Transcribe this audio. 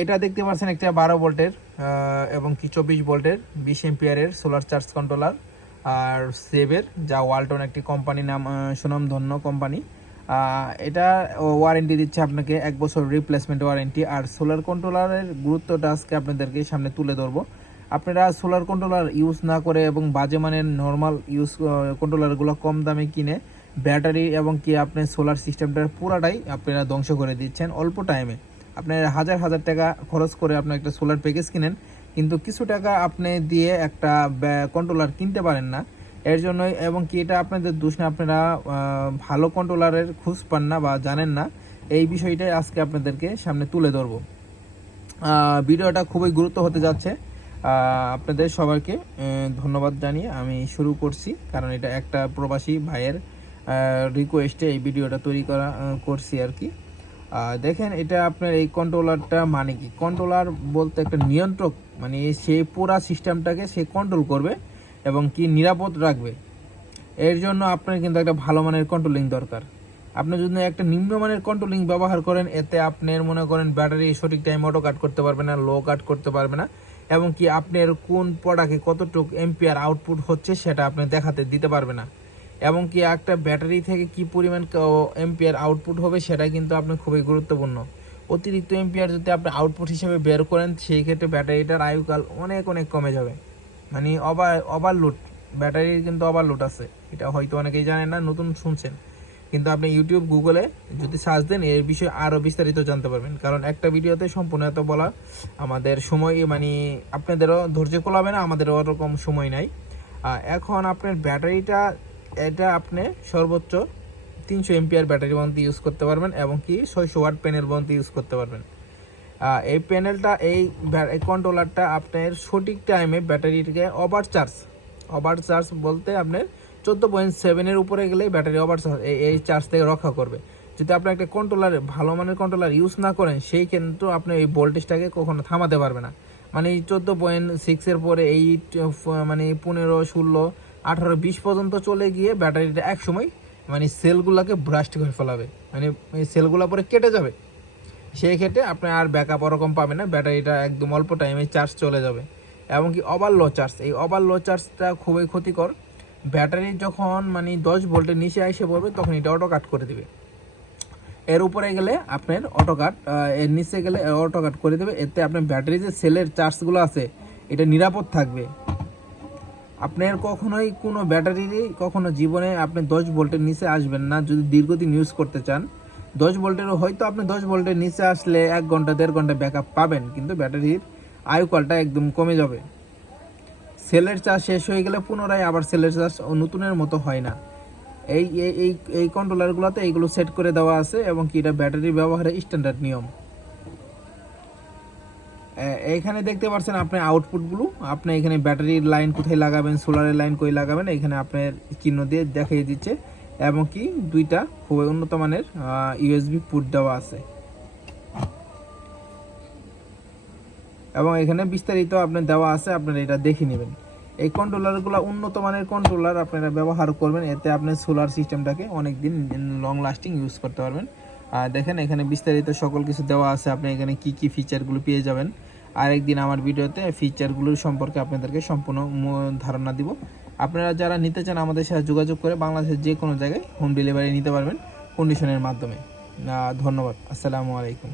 এটা দেখতে পাচ্ছেন একটা 12 ভোল্টের এবং কি 24 ভোল্টের 20 এম্পিয়ারের সোলার চার্জ কন্ট্রোলার আর সেভের, যা ওয়ালটন একটি কোম্পানি, নাম সুনামধন্য কোম্পানি। এটা ওয়ারেন্টি দিচ্ছে আপনাকে 1 বছর রিপ্লেসমেন্ট ওয়ারেন্টি। আর সোলার কন্ট্রোলারের গুরুত্বটা আজকে আপনাদেরকে সামনে তুলে ধরবো। আপনারা সোলার কন্ট্রোলার ইউজ না করে এবং বাজে মানের নর্মাল কন্ট্রোলারগুলো কম দামে কিনে ব্যাটারি এবং কি আপনি সোলার সিস্টেমটার পুরাটাই আপনারা ধ্বংস করে দিচ্ছেন অল্প টাইমে। আপনার হাজার হাজার টাকা খরচ করে আপনি একটা সোলার প্যাকেজ কিনেন, কিন্তু কিছু টাকা আপনি দিয়ে একটা কন্ট্রোলার কিনতে পারেন না। এর জন্যই, এবং কি এটা আপনাদের দোষ না, আপনারা ভালো কন্ট্রোলারের খোঁজ পান না বা জানেন না। এই বিষয়টাই আজকে আপনাদেরকে সামনে তুলে ধরবো। ভিডিওটা খুবই গুরুত্ব হতে যাচ্ছে। আপনাদের সবাইকে ধন্যবাদ জানিয়ে আমি শুরু করছি, কারণ এটা একটা প্রবাসী ভাইয়ের রিকোয়েস্টে এই ভিডিওটা তৈরি করছি আর কি। দেখেন, এটা আপনার এই কন্ট্রোলারটা মানে কি, কন্ট্রোলার বলতে একটা নিয়ন্ত্রক, মানে সে পুরা সিস্টেমটাকে সে কন্ট্রোল করবে এবং কি নিরাপদ রাখবে। এর জন্য আপনার কিন্তু একটা ভালো মানের কন্ট্রোলিং দরকার। আপনি যদি একটা নিম্নমানের কন্ট্রোলিং ব্যবহার করেন, এতে আপনার মনে করেন ব্যাটারি সঠিক টাইম অটো কাট করতে পারবে না, লো কাট করতে পারবে না, এবং কি আপনার কোন প্রোডাক্টে কতটুকু এম্পিয়ার আউটপুট হচ্ছে সেটা আপনি দেখাতে দিতে পারবে না, এবং কি একটা ব্যাটারি থেকে কি পরিমাণ এম্পিয়ার আউটপুট হবে সেটা কিন্তু আপনি খুবই গুরুত্বপূর্ণ। অতিরিক্ত এম্পিয়ার যদি আপনি আউটপুট হিসেবে বের করেন, সেই ক্ষেত্রে ব্যাটারিটার আয়ুকাল অনেক অনেক কমে যাবে। মানে ওভারলোড, ব্যাটারির কিন্তু ওভারলোড আছে, এটা হয়তো অনেকেই জানেন না, নতুন শুনছেন। কিন্তু আপনি ইউটিউব, গুগলে যদি সার্চ দেন এর বিষয়ে আরও বিস্তারিত জানতে পারবেন, কারণ একটা ভিডিওতে সম্পূর্ণ এত বলা আমাদের সময়, মানে আপনাদেরও ধৈর্য কোলাবে না, আমাদেরও ওরকম সময় নাই। এখন আপনার ব্যাটারিটা, এটা আপনি সর্বোচ্চ 300 এমপিআর ব্যাটারি পর্যন্ত ইউজ করতে পারবেন, এবং কি 600 ওয়াট প্যানেল পর্যন্ত ইউজ করতে পারবেন। এই প্যানেলটা, এই কন্ট্রোলারটা আপনার সঠিক টাইমে ব্যাটারিটাকে ওভার চার্জ বলতে আপনার 14.7-এর উপরে গেলে ব্যাটারি ওভার চার্জ, এই চার্জ থেকে রক্ষা করবে। যদি আপনি একটা কন্ট্রোলার, ভালো মানের কন্ট্রোলার ইউজ না করেন, সেই কিন্তু আপনি এই ভোল্টেজটাকে কখনো থামাতে পারবে না। মানে 14.6-এর পরে এই মানে 15, 16, 18, 20 পর্যন্ত চলে গিয়ে ব্যাটারিটা এক সময় মানে সেলগুলোকে ব্রাস্ট করে ফেলাবে, মানে এই সেলগুলো পরে কেটে যাবে। সেই ক্ষেত্রে আপনি আর ব্যাকআপ ওরকম পাবেন না, ব্যাটারিটা একদম অল্প টাইমে চার্জ চলে যাবে। এবং কি ওভার লো চার্জ, এই ওভার লো চার্জটা খুবই ক্ষতিকর। ব্যাটারি যখন মানে 10 ভোল্টের নিচে এসে পড়বে, তখন এটা অটো কাট করে দিবে। এর উপরে গেলে আপনার অটো কাট, এর নিচে গেলে অটো কাট করে দেবে। এতে আপনার ব্যাটারি যে সেলের চার্জগুলো আছে, এটা নিরাপদ থাকবে। আপনার কখনোই কোনো ব্যাটারিরই কখনো জীবনে আপনি 10 ভোল্টের নিচে আসবেন না যদি দীর্ঘদিন ইউজ করতে চান। 10 ভোল্টেরও হয়তো আপনি 10 ভোল্টের নিচে আসলে 1 ঘন্টা 1.5 ঘন্টা ব্যাকআপ পাবেন, কিন্তু ব্যাটারির আয়ুকালটা একদম কমে যাবে। সেলের চার্জ শেষ হয়ে গেলে পুনরায় আবার সেলের চার্জ নতুনের মতো হয় না। এই এই এই কন্ট্রোলারগুলোতে এইগুলো সেট করে দেওয়া আছে, এবং কি এটা ব্যাটারি ব্যবহারের স্ট্যান্ডার্ড নিয়ম। এখানে দেখতে পাচ্ছেন আপনি আউটপুটগুলো, আপনি এখানে ব্যাটারির লাইন কোথায় লাগাবেন, সোলারের লাইন কই লাগাবেন, এখানে আপনার চিহ্ন দিয়ে দেখিয়ে দিচ্ছে। এবং কি দুইটা খুবই উন্নত মানের ইউএসবি পুট দেওয়া আছে, এবং এখানে বিস্তারিত আপনার দেওয়া আছে, আপনারা এটা দেখে নেবেন। এই কন্ট্রোলারগুলো উন্নত মানের কন্ট্রোলার আপনারা ব্যবহার করবেন, এতে আপনার সোলার সিস্টেমটাকে অনেক দিন লং লাস্টিং ইউজ করতে পারবেন। দেখেন, এখানে বিস্তারিত সকল কিছু দেওয়া আছে, আপনি এখানে কি কি ফিচারগুলো পেয়ে যাবেন। আরেকদিন আমার ভিডিওতে ফিচারগুলোর সম্পর্কে আপনাদেরকে সম্পূর্ণ ধারণা দিব। আপনারা যারা নিতে চান আমাদের সাথে যোগাযোগ করে বাংলাদেশের যে কোনো জায়গায় হোম ডেলিভারি নিতে পারবেন কন্ডিশনের মাধ্যমে। ধন্যবাদ। আসসালামু আলাইকুম।